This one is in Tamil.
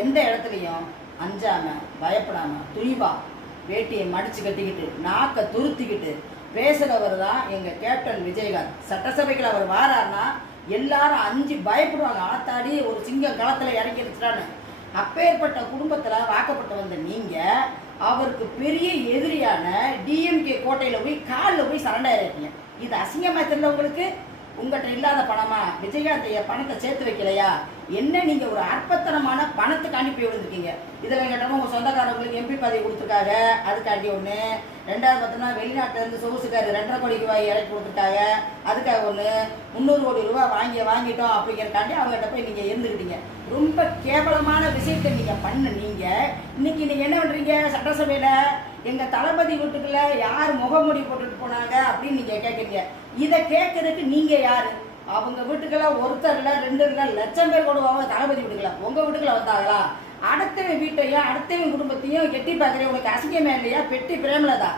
எந்த இடத்துலையும் அஞ்சாம பயப்படாம துணிவா வேட்டியை மடிச்சு கட்டிக்கிட்டு நாக்க துருத்திக்கிட்டு பேசுறவர் தான் எங்க கேப்டன் விஜயகாந்த். சட்டசபைக்கு அவர் வாராருன்னா எல்லாரும் அஞ்சு பயப்படுவாங்க. ஆத்தாடி ஒரு சிங்கம் களத்துல இறங்கிருச்சான்னு. அப்பேற்பட்ட குடும்பத்துல வாக்கப்பட்டு வந்த நீங்க அவருக்கு பெரிய எதிரியான டிஎம்கே கோட்டையில போய் காலில் போய் சரண்டாயிருக்கீங்க. இது அசிங்கமா தெரியல உங்களுக்கு? உங்கள்கிட்ட இல்லாத பணமா? விஜயகாந்தைய பணத்தை சேர்த்து வைக்கலையா? என்ன நீங்க ஒரு அற்பத்தனமான பணத்துக்கு அனுப்பி விழுந்துருக்கீங்க. இதில் கேட்டோம் உங்க சொந்தக்காரங்களுக்கு எம்பி பதவி கொடுத்துருக்காங்க, அதுக்காண்டி ஒன்று. ரெண்டாவது பார்த்தோம்னா வெளிநாட்டில இருந்து சொகுசுக்காரு 2.5 கோடி ரூபாய் இறக்கி கொடுத்துருக்காங்க, அதுக்காக ஒன்று. 300 கோடி ரூபாய் வாங்கிட்டோம் அப்படிங்கிறக்காண்டி அவங்ககிட்ட போய் நீங்க இருந்துக்கிட்டீங்க. ரொம்ப கேவலமான விஷயத்தை நீங்க பண்ண நீங்க இன்னைக்கு என்ன பண்றீங்க? சட்டசபையில எங்க தளபதி வீட்டுக்குள்ள யார் முகமூடி போட்டுட்டு போனாங்க அப்படின்னு நீங்க கேட்குறீங்க. இதை கேட்கறதுக்கு நீங்க யாரு? அவங்க வீட்டுக்கெல்லாம் ஒருத்தர் இல்லை 2 இல்லை லட்சம் பேர் கொடுவாங்க தளபதி வீட்டுக்குள்ள. உங்க வீட்டுக்குள்ள வந்தாங்களா? அடுத்தவன் வீட்டையும் அடுத்தவன் குடும்பத்தையும் எட்டி பார்க்குறேன். உங்களுக்கு அசிங்கமே இல்லையா? பெட்டி பிரேமலதா